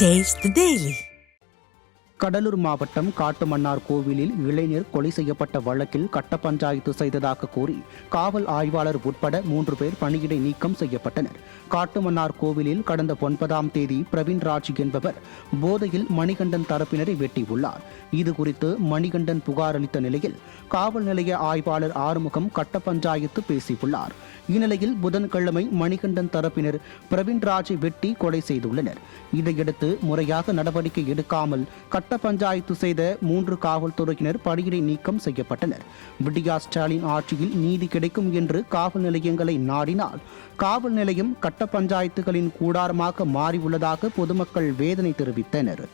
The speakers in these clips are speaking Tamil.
Taste the Daily. கடலூர் மாவட்டம் காட்டுமன்னார் கோவிலில் இளைஞர் கொலை செய்யப்பட்ட வழக்கில் கட்ட பஞ்சாயத்து செய்ததாக கூறி காவல் ஆய்வாளர் உட்பட 3 பேர் பணியிடை நீக்கம் செய்யப்பட்டனர். காட்டுமன்னார் கோவிலில் கடந்த 9ஆம் தேதி பிரவீன் ராஜ் என்பவர் போதையில் மணிகண்டன் தரப்பினரை வெட்டியுள்ளார். இதுகுறித்து மணிகண்டன் புகார் அளித்த நிலையில் காவல் நிலைய ஆய்வாளர் ஆறுமுகம் கட்ட பஞ்சாயத்து பேசியுள்ளார். இந்நிலையில் புதன்கிழமை மணிகண்டன் தரப்பினர் பிரவீன் ராஜை வெட்டி கொலை செய்துள்ளனர். இதையடுத்து முறையாக நடவடிக்கை எடுக்காமல் கட்ட பஞ்சாயத்து செய்த 3 காவல்துறையினர் பணியிடை நீக்கம் செய்யப்பட்டனர். விடியா ஸ்டாலின் ஆட்சியில் நீதி கிடைக்கும் என்று காவல் நிலையங்களை நாடினால் காவல் நிலையம் கட்ட பஞ்சாயத்துகளின் கூடாரமாக மாறியுள்ளதாக பொதுமக்கள் வேதனை தெரிவித்தனர்.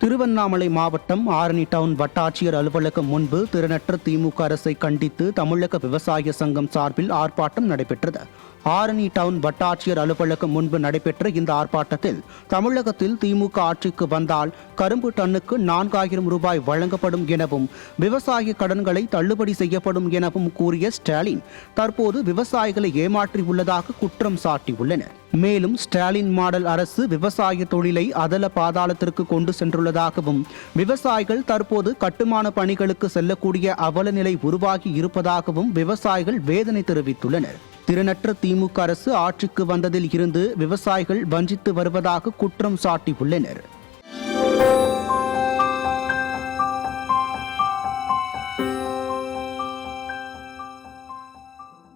திருவண்ணாமலை மாவட்டம் ஆரணி டவுன் வட்டாட்சியர் அலுவலகம் முன்பு திறனற்ற திமுக அரசை கண்டித்து தமிழக விவசாய சங்கம் சார்பில் ஆர்ப்பாட்டம் நடைபெற்றது. ஆரணி டவுன் வட்டாட்சியர் அலுவலகம் முன்பு நடைபெற்ற இந்த ஆர்ப்பாட்டத்தில் தமிழகத்தில் திமுக ஆட்சிக்கு வந்தால் கரும்பு டன்னுக்கு 4000 ரூபாய் வழங்கப்படும் எனவும் விவசாய கடன்களை தள்ளுபடி செய்யப்படும் எனவும் கூறிய ஸ்டாலின் தற்போது விவசாயிகளை ஏமாற்றியுள்ளதாக குற்றம் சாட்டியுள்ளனர். மேலும் ஸ்டாலின் மாடல் அரசு விவசாய தொழிலை அதல பாதாளத்திற்கு கொண்டு சென்றுள்ளதாகவும் விவசாயிகள் தற்போது கட்டுமான பணிகளுக்கு செல்லக்கூடிய அவல நிலை உருவாகி இருப்பதாகவும் விவசாயிகள் வேதனை தெரிவித்துள்ளனர். திறனற்ற திமுக அரசு ஆட்சிக்கு வந்ததில் இருந்து விவசாயிகள் வஞ்சித்து வருவதாக குற்றம் சாட்டியுள்ளனர்.